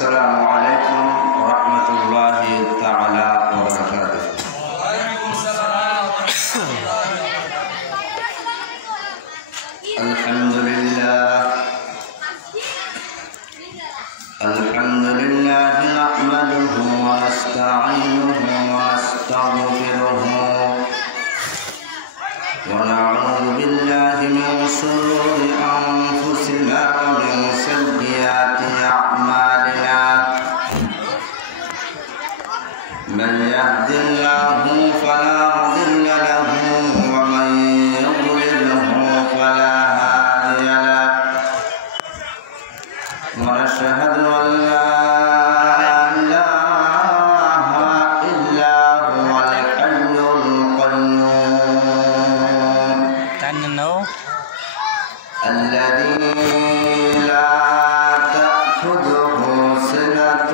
السلام عليكم ورحمة الله تعالى وبركاته. الحمد لله نحمده ونستعينه ونستغفره ونعوذ بالله من شرور أنفسنا ومن سيئات أعمالنا. من يهد الله فلا مضل له ومن يضلله فلا هادي له. ونشهد أن لا إله إلا هو الحي القيوم الذي لا تأخذه سنة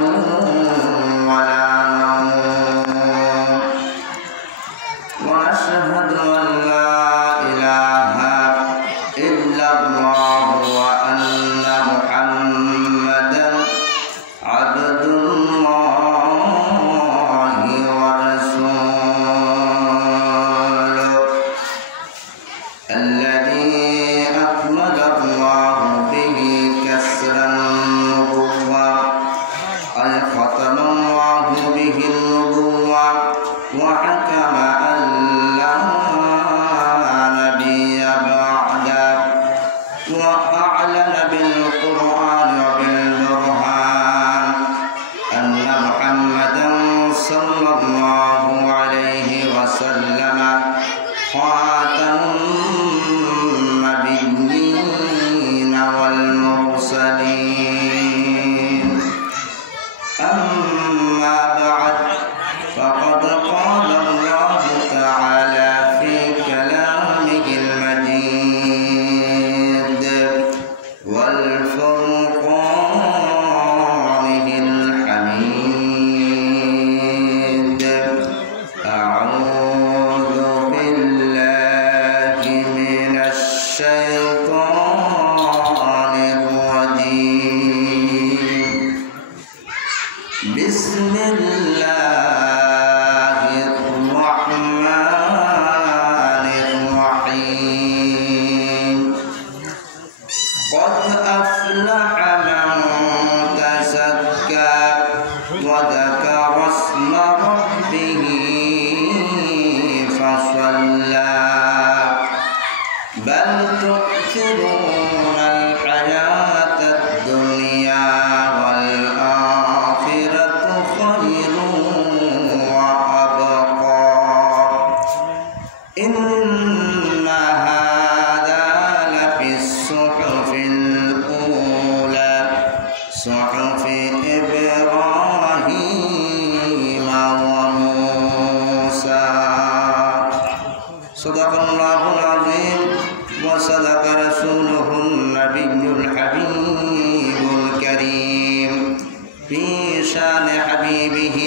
ولا نوم. ونشهد أن لا إله إلا الله وأن محمدا عبد الله ورسوله الذي أكمل الله به كسر النبوة أي ختم الله به النبوة وحكم أن لا نبي بعده وأعلن بالقرآن وبالبرهان أن محمدا صلى الله عليه وسلم خاتم النبيين والمرسلين. أما بعد فقد قال الله تعالى في كلامه المجيد والفرقانه الحميد. أعوذ بالله من الشيطان الرجيم. بسم الله الرحمن الرحيم. قد أفلح من تزكى وذكر اسم ربه فصلى بل تؤثرون الحياة الدنيا والآخرة خير وأبقى. إن هذا لفي الصحف الأولى صحف إبراهيم وموسى. صدق الله العظيم وصدق رسوله النبي الحبيب الكريم في شان حبيبه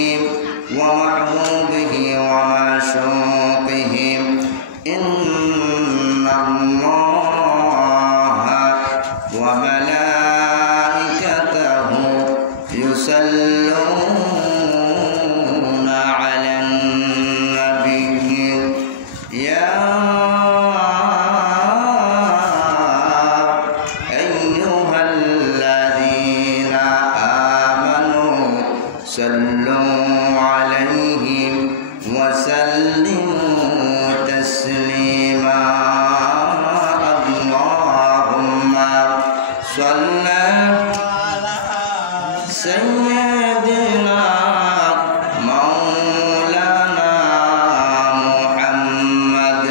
ومحبوبه ومعشوقه. إن الله وملائكته يصلون على النبي يا أيها الذين آمنوا صلوا عليه وسلموا تسليما. اللهم صل على سيدنا مولانا محمد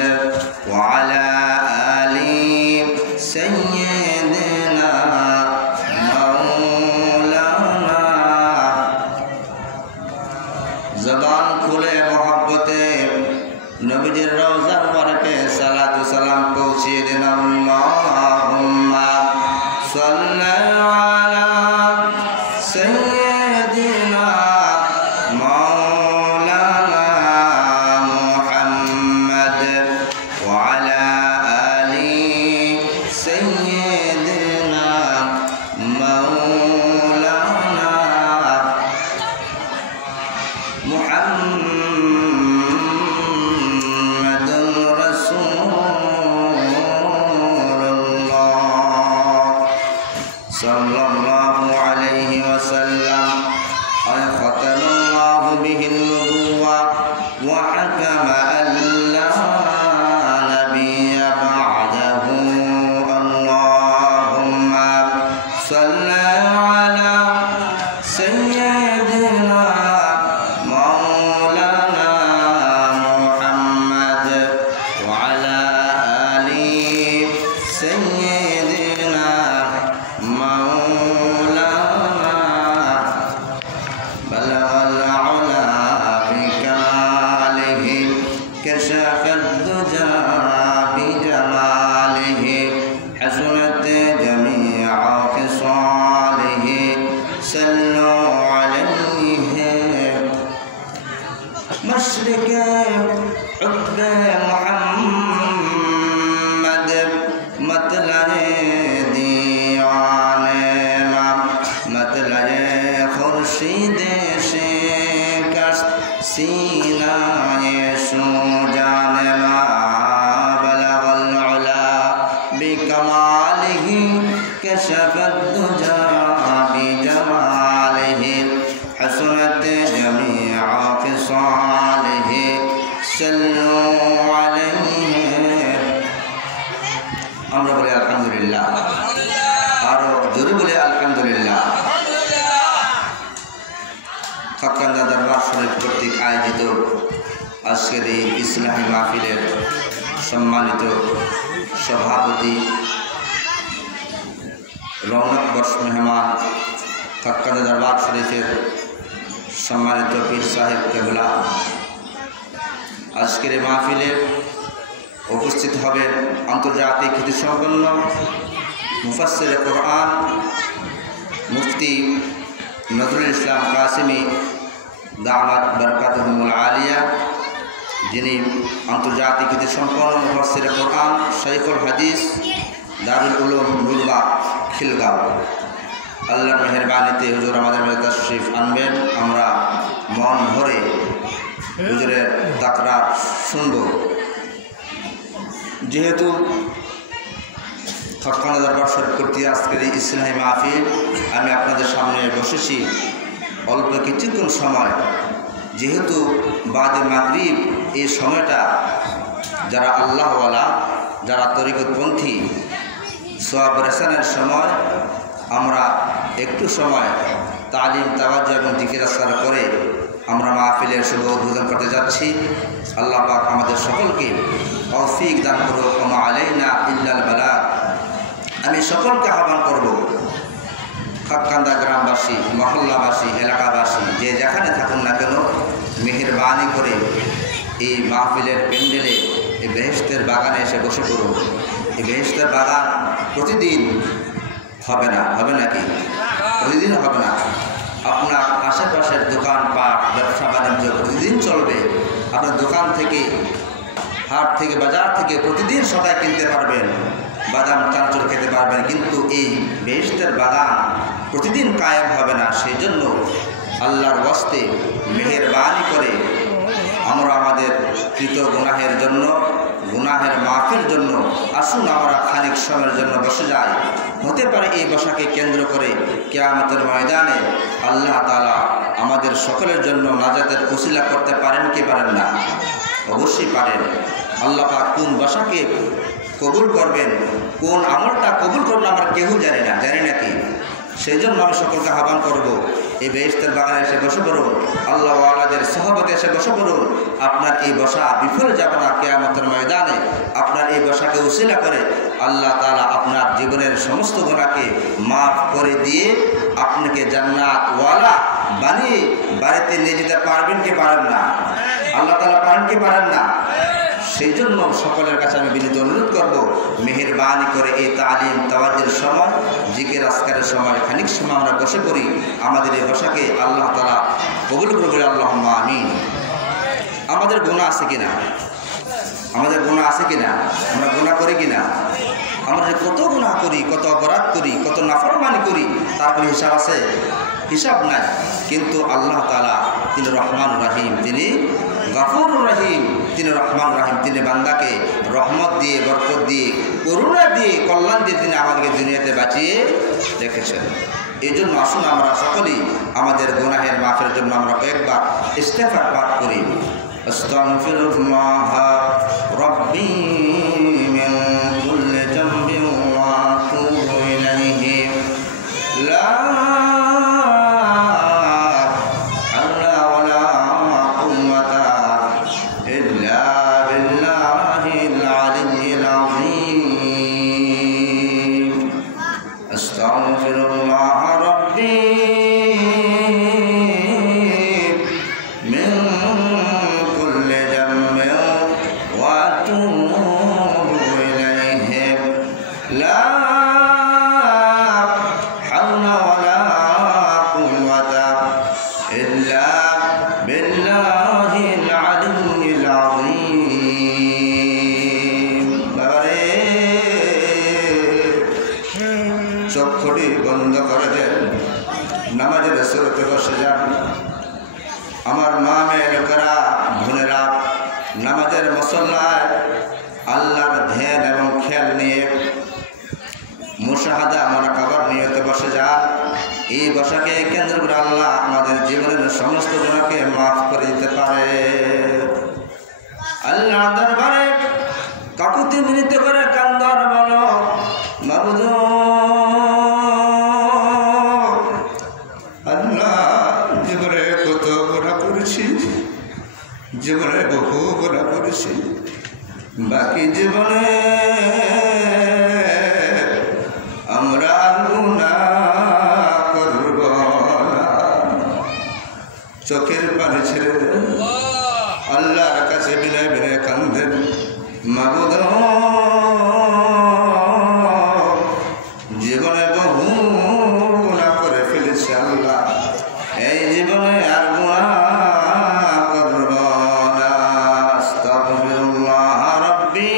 وعلى آل سيدنا مولانا. জবান খুলে মহব্বতে নবীজির রওজার মুবারকে সালাত ও সালাম পৌঁছিয়ে দেন। আল্লাহুম্মা সাল্লি আলা সাইয়্যিদিনা মাওলানা মুহাম্মদ ওয়া আলা আলি সাইয়্যিদিনা মাওলানা صلوا عليه مشرق حب محمد مطلع دیوانہ مطلع خورشید شکست سینہ شوجان ما بلغ العلا بکمالہ کشف الدجى بجمالہ حسنت جميع خصاله صلوا عليه আমরা বলি আলহামদুলিল্লাহ আরো জোরে বলি আলহামদুলিল্লাহ খাক্কান্দা দরবার শরীফ কর্তৃক আয়োজিত আজকের এই ইসলামী মাহফিলের সম্মানিত সভাপতি রৌনক বর্ষ মেহমান খাক্কান্দা দরবার শরীফের সম্মানিত পীর সাহেব কেবলা আজকের এই মাহফিলে উপস্থিত হবেন আন্তর্জাতিক খ্যাতিসম্পন্ন মুফাসসির কোরআন মুফতি নজরুল ইসলাম কাসেমি দামাত বরকাতুহুল আলিয়া, যিনি আন্তর্জাতিক খ্যাতিসম্পন্ন মুফাসসির কোরআন শাইখুল হাদিস দারুল উলুম নুরবাগ খিলগাঁও। আল্লাহর মেহেরবানিতে হুজুর আমাদের মাঝে তাশরীফ আনবেন। আমরা মন ভরে হুজুরের তাকরার শুনব। যেহেতু খাক্কান্দা দরবার শরীফ কর্তৃক আজকের এই ইসলামী মাহফিল আমি আপনাদের সামনে বসেছি অল্প কিছুক্ষণ সময়, যেহেতু বাদে মাগরিব এই সময়টা যারা আল্লাহওয়ালা, যারা তরিকতপন্থী সওয়াব রেসানের সময়, আমরা একটু সময় তালিম তাওয়াজ্জুহ এবং জিকির আজকার করে আমরা মাহফিলের শুভ উদ্বোধন করতে যাচ্ছি। আল্লাহ পাক আমাদের সকলকে তৌফিক দান করুক। ওমা আলাইনা ইল্লাল বালাগ। আমি সকলকে আহ্বান করব, খাক্কান্দা গ্রামবাসী, মহল্লাবাসী, এলাকাবাসী, যে যেখানে থাকুন না কেন, মেহেরবানি করে এই মাহফিলের প্যান্ডেলে এই বেহেশতের বাগানে এসে বসে পড়ুন। এই বেহেশতের বাগান প্রতিদিন হবে না, হবে নাকি? প্রতিদিন হবে না। আপনার আশেপাশের দোকানপাট, ব্যবসা বাণিজ্য প্রতিদিন চলবে। আপনার দোকান থেকে, হাট থেকে, বাজার থেকে প্রতিদিন সদাই কিনতে পারবেন, বাদাম চানাচুর খেতে পারবেন, কিন্তু এই বেহেশতের বাগান প্রতিদিন কায়েম হবে না। সেই জন্য আল্লাহর ওয়াস্তে মেহেরবানি করে আমরা আমাদের কৃত গুনাহের জন্য, গুনাহের মাফের জন্য আসুন আমরা খানিক সময়ের জন্য বসে যাই। হতে পারে এই বসাকে কেন্দ্র করে কিয়ামতের ময়দানে আল্লাহ তাআলা আমাদের সকলের জন্য নাজাতের উসিলা করতে পারেন কি পারেন না? অবশ্যই পারেন। আল্লাহ পাক কোন বসাকে কবুল করবেন, কোন আমলটা কবুল করবেন আমরা কেউ জানি না, জানি নাকি? সেই জন্য আমি সকলকে আহ্বান করব, এই বেহেশতের বাগানে এসে বসে পড়ুন, আল্লাহ ওয়ালাদের সহবতে এসে বসে পড়ুন। আপনার এই বসা বিফলে যাবে না কিয়ামতের ময়দানে। আপনার এই বসাকে উসিলা করে আল্লাহ তাআলা আপনার জীবনের সমস্ত গুনাহকে মাফ করে দিয়ে আপনাকে জান্নাত ওয়ালা বানিয়ে বাড়িতে নিয়ে যেতে পারবেন কি পারেন না? আল্লাহ তাআলা পারেন কি পারেন না? সেই জন্য সকলের কাছে আমি বিনীত অনুরোধ করব, মেহেরবানি করে এই তালিম তাওয়াজ্জুহের সময়, জিকির আজকারের সময় খানিক সময় আমরা বসে পড়ি। আমাদের এই বসাকে আল্লাহ তাআলা কবুল করবে, আল্লাহুম্মা আমিন। আমাদের গুনাহ আছে কিনা? আমাদের গুনাহ আছে কিনা? আমরা গুনাহ করি কিনা? আমরা কত গুনাহ করি, কত অপরাধ করি, কত নাফরমানি করি, তার কোনো হিসাব আছে? হিসাব নাই। কিন্তু আল্লাহ তাআলা তিনি রহমান রহিম, তিনি গফুর রহিম, তিনি রহমান রহিম। তিনি বান্দাকে রহমত দিয়ে, বরকত দিয়ে, করুণা দিয়ে, কল্যাণ দিয়ে তিনি আমাদেরকে দুনিয়াতে বাঁচিয়ে রেখেছেন। এই জন্য আসুন আমরা সকলেই আমাদের গুনাহের মাফের জন্য আমরা কয়েকবার ইস্তেগফার পাঠ করি। আস্তাগফিরুল্লাহ রাব্বি মিন কুল্লি যামবিন ওয়া আতুবু ইলাইহি লা من كل ذنب وأتوب নামাজের সুরতে বসে যান। আমার মা মেয়ে লোকেরা, বোনেরা, নামাজের মুসল্লায় আল্লাহর ধ্যান এবং খেয়াল নিয়ে মুশাহাদা মুরাকাবার নিয়তে বসে যান। এই বসাকে কেন্দ্র করে আল্লাহ আমাদের জীবনের সমস্ত গুনাহকে মাফ করে দিতে পারে। আল্লাহ দরবারে কাকুতি মিনতি করে কান্দার বলো, মাবুদ আল্লাহ, জীবনে কত গুনাহ করেছি, জীবনে বহু গুনাহ করেছি, বাকি জীবনে আমরা গুনাহ করব না। চোখের পানি ছেড়ে আল্লাহর কাছে বিনয় বিনয় কান্দেন, মাবুদ জীবনে বহু গুনাহ করে ফেলেছি, আল্লাহ এই জীবনে আর গুনাহ করব না। আস্তাগফিরুল্লাহ রাব্বি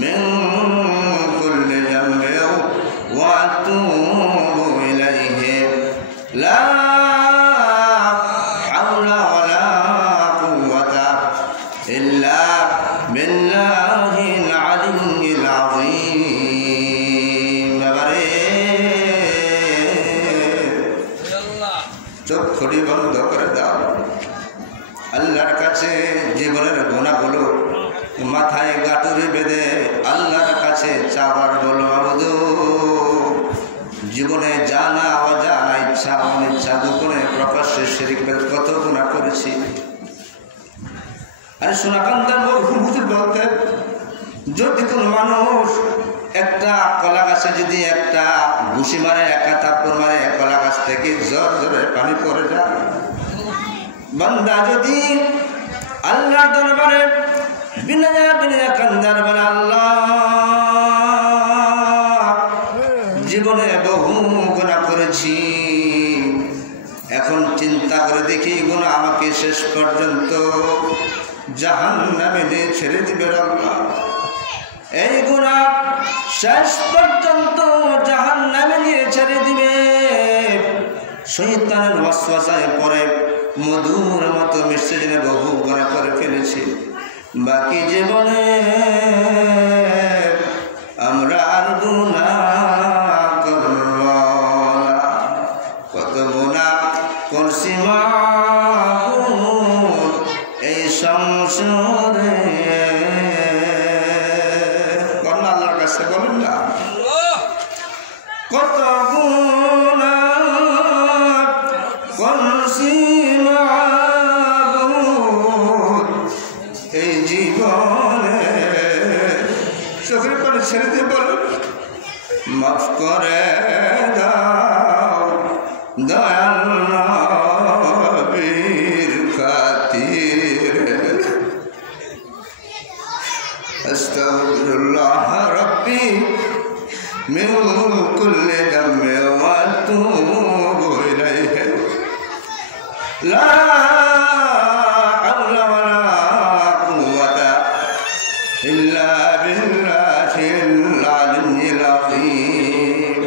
মিন কুল্লি যামবিন ওয়া আতুবু ইলাইহি লা হাওলা ওয়ালা কুওয়াতা ইল্লা বিল্লাহিল আলিয়্যিল আযীম। চোখটি বন্ধ করে দাও। আল্লাহর কাছে জীবনের গুনাহগুলো মাথায় গাঁটুরি বেঁধে আল্লাহর কাছে চাওয়ার বলো, মাবুদ জীবনে জানা অজানা, ইচ্ছা অনিচ্ছা, গোপনে প্রকাশ্যে শিরক বেদ কত গুনাহ করেছি। আর সোনাকান্দার হুজুর বলতেন, যদি কোনো মানুষ একটা কলা গাছে যদি একটা ঘুষি মারে, একা থাপ্পড় মারে, কলা গাছ থেকে জোর জোরে পানি পড়ে যায়, বান্দা যদি আল্লাহ দরবারে বিনয় বিনয় কান্দার বলে, আল্লাহ জীবনে বহু গুনাহ করেছি, এখন চিন্তা করে দেখি গুনাহ আমাকে শেষ পর্যন্ত জাহান্নামে নিয়ে ছেড়ে দিবে আল্লাহ। এই গুনাহ শেষ পর্যন্ত জাহান্নামে নিয়ে ছেড়ে দিবে। শয়তানের ওয়াসওয়াসায় পড়ে মধুর মতো মিশে জেনে বহু গুনাহ করে ফেলেছি, বাকি জীবনে আমরা আর গুনাহ করব না। কত গুনাহ করছি মাবুদ এই সংসারে, আল্লাহর কাছে বলেন না, কত গুনাহ করছি মাবুদ এই জীবনে। চোখের পানি ছেড়ে দিয়ে বলেন, মাফ করে দাও দয়াল নবীর খাতিরে। আস্তাগফিরুল্লাহ রাব্বি মিন কুল্লি যামবিন ওয়া আতুবু ইলাইহি লা হাওলা ওয়ালা কুওয়াতা ইল্লা বিল্লাহিল আলিয়্যিল আযীম।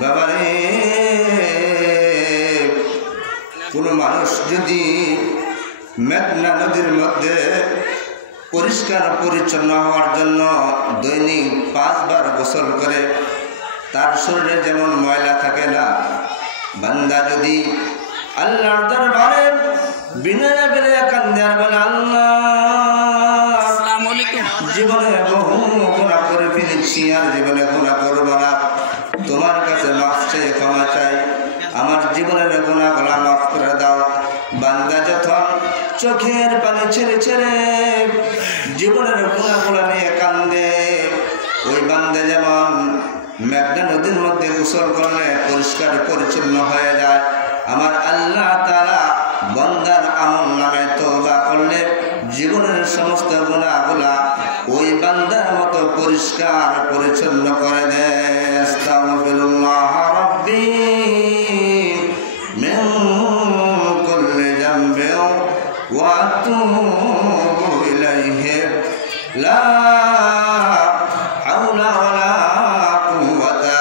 বাবারে, কোনো মানুষ যদি মেঘনা নদীর মধ্যে পরিষ্কার পরিচ্ছন্ন হওয়ার জন্য দৈনিক 5 বার গোসল করে, তার শরীরে যেমন ময়লা থাকে না, বান্দা যদি আল্লাহর দরবারে বিনয় বিনয় কান্দে আর বলে, আল্লাহ জীবনে বহু গুনাহ করে ফেলেছি, আর জীবনে গুনাহ করব না, তোমার কাছে মাফ চাই, ক্ষমা চাই, আমার জীবনের গুনাহগুলো মাফ করে দাও। বান্দা যখন চোখের পানি ছেড়ে ছেড়ে জীবনের গুনাহগুলো নিয়ে কান্দে, ওই বান্দা যেমন মেঘনা নদীর মধ্যে গোসল করলে পরিষ্কার পরিচ্ছন্ন হয়ে যায়, আমার আল্লাহ তাআলা বান্দার আমল নামে তওবা করলে জীবনের সমস্ত গুনাহগুলা ওই বান্দার মতো পরিষ্কার পরিচ্ছন্ন করে দেয়। আস্তাগফিরুল্লাহ রাব্বি মিন কুল্লি যামবিন ওয়া আতুবু ইলাইহি লা হাওলা ওয়ালা কুওয়াতা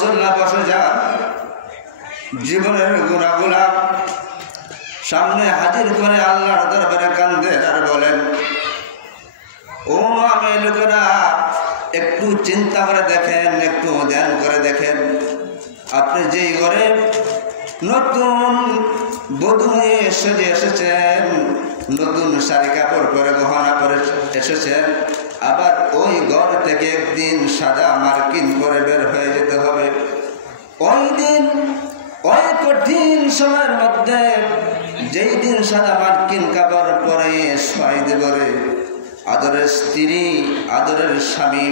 মুসল্লা বসে যান, জীবনের গুনাহগুলা সামনে হাজির করে আল্লাহর দরবারে কান্দেন আর বলেন, ও আমি লোকেরা একটু চিন্তা করে দেখেন, একটু ধ্যান করে দেখেন, আপনি যেই ঘরে নতুন বধূ হয়ে সেজে এসেছেন, নতুন শাড়ি কাপড় পরে গহনা পরে এসেছেন, আবার ওই ঘর থেকে একদিন সাদা মার্কিন পরে বের হয়ে যেতে হবে। ওই দিন ওই কঠিন সময়ের মধ্যে যেই দিন সাদা মার্কিন কাপড় পরে শোয়াই দেবরে আদরের স্ত্রী, আদরের স্বামী,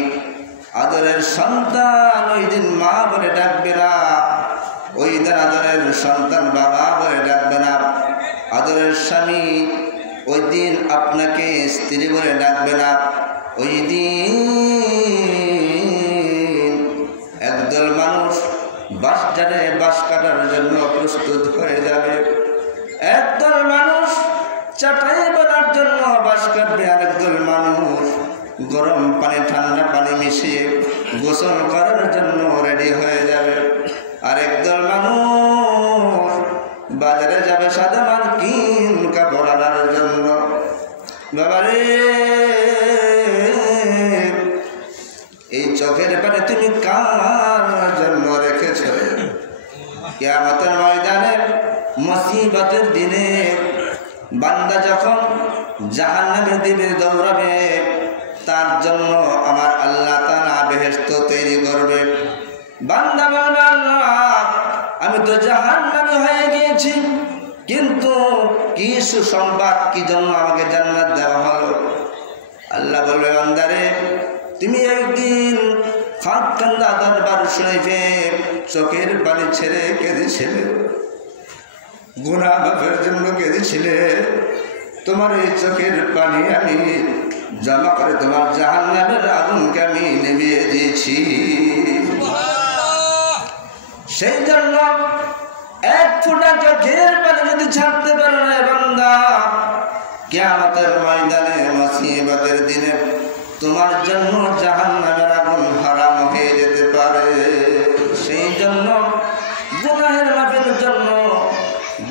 আদরের সন্তান ওই দিন মা বলে ডাকবে না, ওই দিন আদরের সন্তান বাবা বলে ডাকবে না, আদরের স্বামী ওই দিন আপনাকে স্ত্রী বলে ডাকবে না। ওই দিন একদল মানুষ বাঁশ ঝাড়ে বাঁশ কাটার জন্য প্রস্তুত হয়ে যাবে, একদল মানুষ চাটাই বানার জন্য বাঁশ কাটবে, আরেকদল মানুষ গরম পানি ঠান্ডা পানি মিশিয়ে গোসল করার জন্য রেডি হয়ে যাবে, আরেকদল মানুষ বাজারে যাবে সাদা মার্কিন কাপড় আনার জন্য। বাবারে, এই চোখের পানি তুমি কার জন্য রেখেছ? কিয়ামতের ময়দানে মুসিবতের দিনে বান্দা যখন জাহান্নামের দিকে দৌড়াবে, তার জন্য আমার আল্লাহ তাআলা বেহেশত তৈরি করবে। বান্দা বলবে, আল্লাহ আমি তো জাহান্নামী হয়ে গিয়েছি, কিন্তু কি সুসংবাদ, কি জন্য আমাকে জান্নাত দেওয়া হলো? আল্লাহ বলবে, বান্দারে তুমি একদিন খানকান্দা দরবার শরীফে চোখের পানি ছেড়ে কেঁদেছিলে, গুনাহ মাফের জন্য কেঁদেছিলে, তোমার এই চোখের পানি আমি জমা করে তোমার জাহান্নামের আগুনকে আমি নিভিয়ে দিয়েছি। সেই জন্য এক ফোঁটা চোখের পানি যদি ছাড়তে পারো না বান্দা, কিয়ামতের ময়দানে মুসিবতের দিনে তোমার জন্য জাহান্নামের আগুন হারাম হয়ে যেতে পারে। সেই জন্য গুনাহের মাফের জন্য,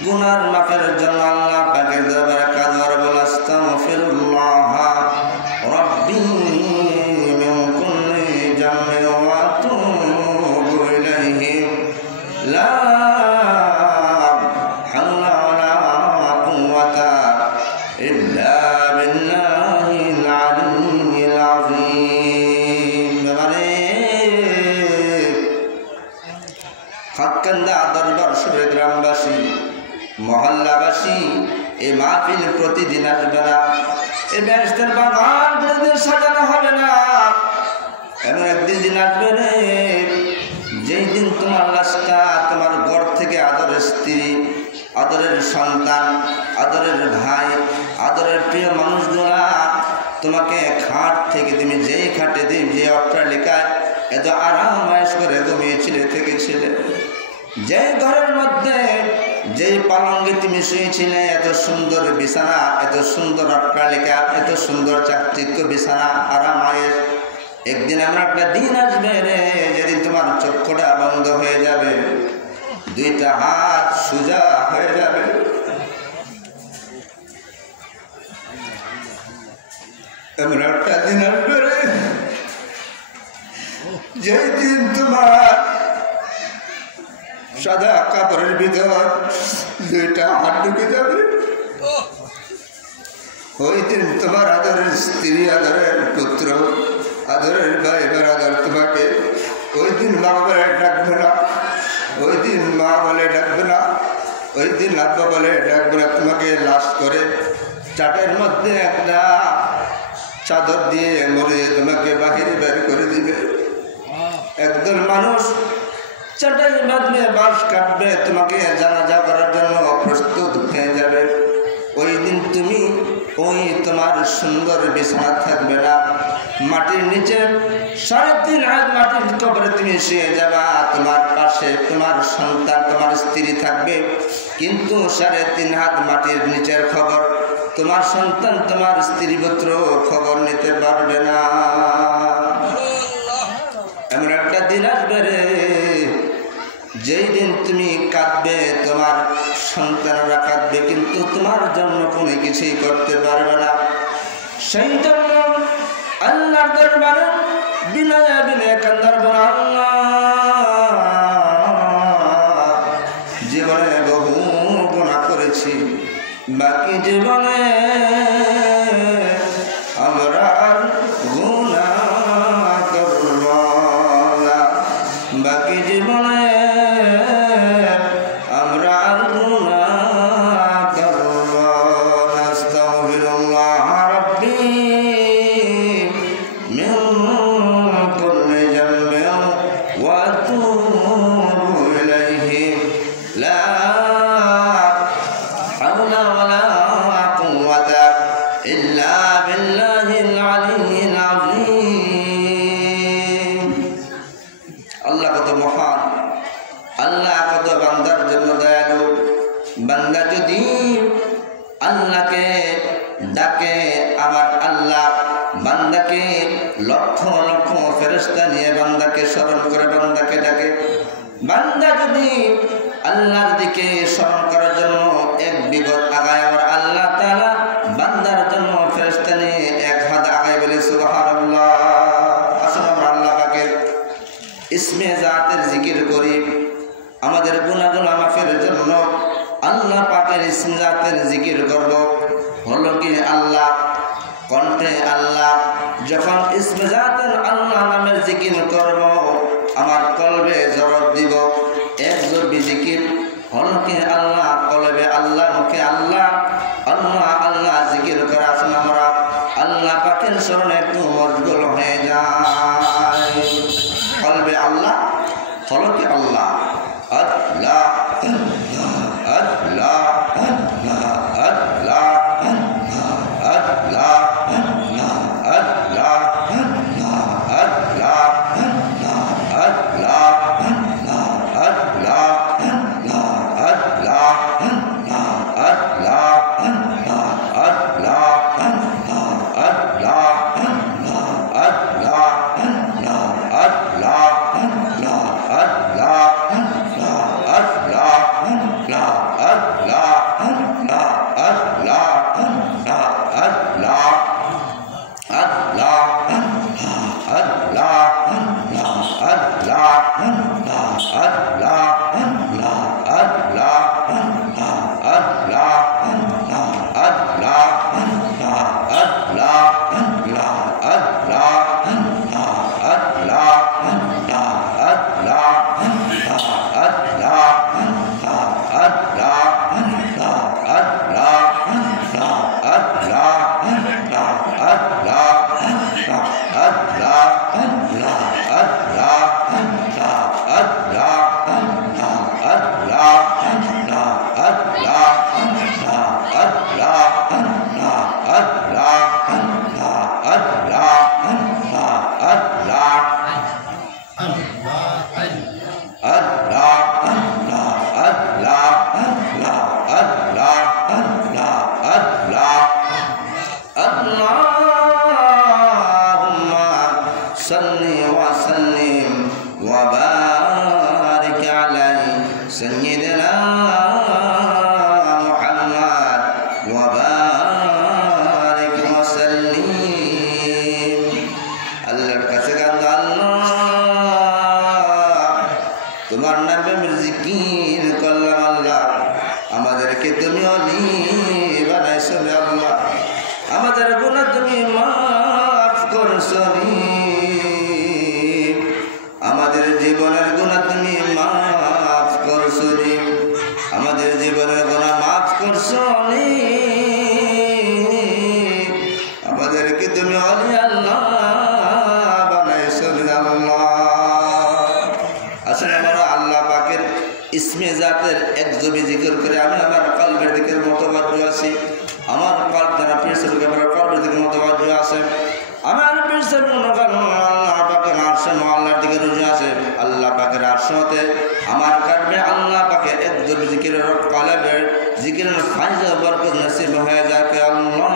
গুনার মাফের জন্য আল্লাহ পাকের দরবারে কাঁদর বলে আস্তাগফিরুল্লাহ রাব্বি মিন কুল্লি জামবিন ওয়া আতুবু ইলাইহি লা হাওলা ওয়ালা কুওয়াতা ইল্লা বিল্লাহিল আলিয়্যিল আযীম। মানে খানকান্দা দরবার শরীফ গ্রামবাসী, মহল্লাবাসী এই মাহফিল প্রতিদিন আসবে না, এই বেহেশতের বাগান প্রতিদিন সাজানো হবে না। এমন একদিন দিন আসবে রে, যেই দিন তোমার লাশটা তোমার ঘর থেকে আদরের স্ত্রী, আদরের সন্তান, আদরের ভাই, আদরের প্রিয় মানুষগুলা তোমাকে খাট থেকে তুমি যেই খাটে দিন যে অট্টালিকায় এত আরাম আয়েশ করে ঘুমিয়েছিলে থেকেছিলে, যে ঘরের মধ্যে যেই পালঙ্গে তুমি শুয়েছিলে, এত সুন্দর বিছানা, এত সুন্দর অট্টালিকা, এত সুন্দর চাকচিক্য বিছানা, আরাম আয়েশ, একদিন এমন একটা দিন আসবে রে, যেদিন তোমার চক্ষুটা বন্ধ হয়ে যাবে, দুইটা হাত সোজা হয়ে যাবে। এমন একটা দিন আসবে রে, যেই দিন তোমার সাদা কাপড়ের ভিতর দুইটা হাত ঢুকে যাবে। ওই দিন তোমার আদরের স্ত্রী, আদরের পুত্র, আদরের ভাই বেরাদার তোমাকে ওই দিন বাবা বলে ডাকবে না, ওই দিন মা বলে ডাকবে না, ওই দিন আব্বা বলে ডাকবে না, তোমাকে লাশ করে চাটের মধ্যে একটা চাদর দিয়ে মরে তোমাকে বাহিরে বের করে দিবে। একদল মানুষ চাটের মধ্যে বাঁশ কাটবে, তোমাকে জানাজা করার জন্য প্রস্তুত হয়ে যাবে। ওই দিন তুমি ওই তোমার সুন্দর বিছানা থাকবে না, মাটির নিচে 3.5 হাত মাটির কবরে তুমি শুয়ে যাবা। তোমার পাশে তোমার সন্তান, তোমার স্ত্রী থাকবে, কিন্তু 3.5 হাত মাটির নিচের খবর তোমার সন্তান, তোমার স্ত্রী পুত্র খবর নিতে পারবে না। এমন একটা দিন আসবে রে, যেই দিন তুমি কাঁদবে তোমার সন্তানরা কাঁদবে, কিন্তু তোমার জন্য কোনো কিছুই করতে পারবে না। সেই জন্য আল্লাহর দরবারে বিনয় বিনয় কান্দার বলা, আল্লাহ জীবনে বহু গুনাহ করেছি, বাকি জীবনে আমরা আর গুনাহ করব না, বাকি জীবনে আমরা আর গুনাহ করব না। আস্তাগফিরুল্লাহ রাব্বি মিন কুল্লি যামবিন ওয়া আতুবু ইলাইহি লা হাওলা ওয়ালা কুওয়াতা ইল্লা বিল্লাহিল আলিয়্যিল আযীম। আল্লাহ কত মহান, আল্লাহ কত বান্দার জন্য দয়ালু। বান্দা যদি আল্লাহকে ডাকে, আবার আল্লাহ বান্দাকে লক্ষ লক্ষ ফেরেশতা নিয়ে বান্দাকে স্মরণ করে বান্দাকে ডাকে। বান্দা যদি আল্লাহর দিকে স্মরণ করার জন্য এক বিগত আগায়, আবার আল্লাহ তাআলা বান্দার জন্য ফেরেশতা নিয়ে এক হাত আগায় বলে সুবহানাল্লাহ। আসুন আমরা আল্লাহ পাকের ইসমে জাতের জিকির করি, আমাদের গুনাহগুলো মাফের জন্য আল্লাহ পাকের ইসমে জাতের জিকির করব। হলো কি আল্লাহ, কণ্ঠে আল্লাহ। যখন ইসমে জাতের আল্লাহ নামের জিকির করব, আমার কলবে জবাব দিব এক জরবি জিকির। হলো কি আল্লাহ, কলবে আল্লাহ, মুখে আল্লাহ, আল্লাহ আল্লাহ জিকির করা। আসুন আমরা আল্লাহ পাকের স্মরণে একটু মশগুল হয়ে যাই। কলবে আল্লাহ, হলো কি আল্লাহ, আল্লাহ আল্লাহ আল্লাহ আল্লাহ আল্লাহ ইসমে জাতের এক জবি জিকির করে আমি আমার কলবের দিকে মতবাজ্য আছি। আমার কলব যারা পীর আমার কলবের দিকে মতবাজ্য আছে। আমার পীর আল্লাহ পাকের আরশে আল্লাহর দিকে রুজু আছে। আল্লাহ পাকের আরশ হতে আমার কলবে আল্লাহ পাকে এক জবি জিকিরের কলবের জিকিরের ফায়জ ও বরকত নসিব হয়ে যাকে। আল্লাহ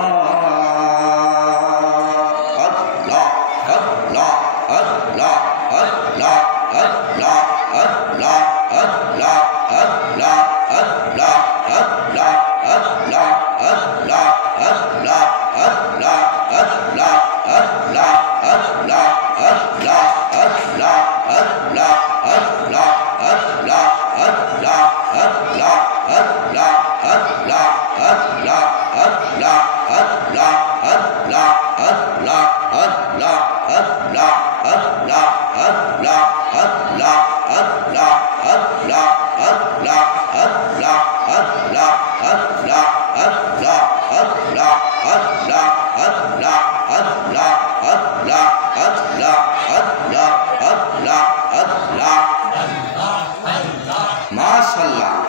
আল্লাহ আল্লাহ আল্লাহ আল্লাহ আল্লাহ আল্লাহ माशाल्लाह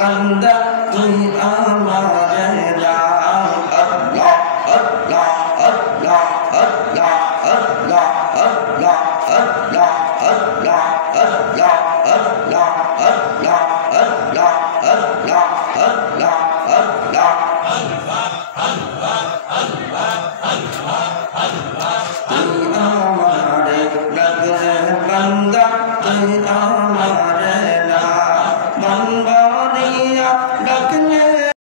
Banda,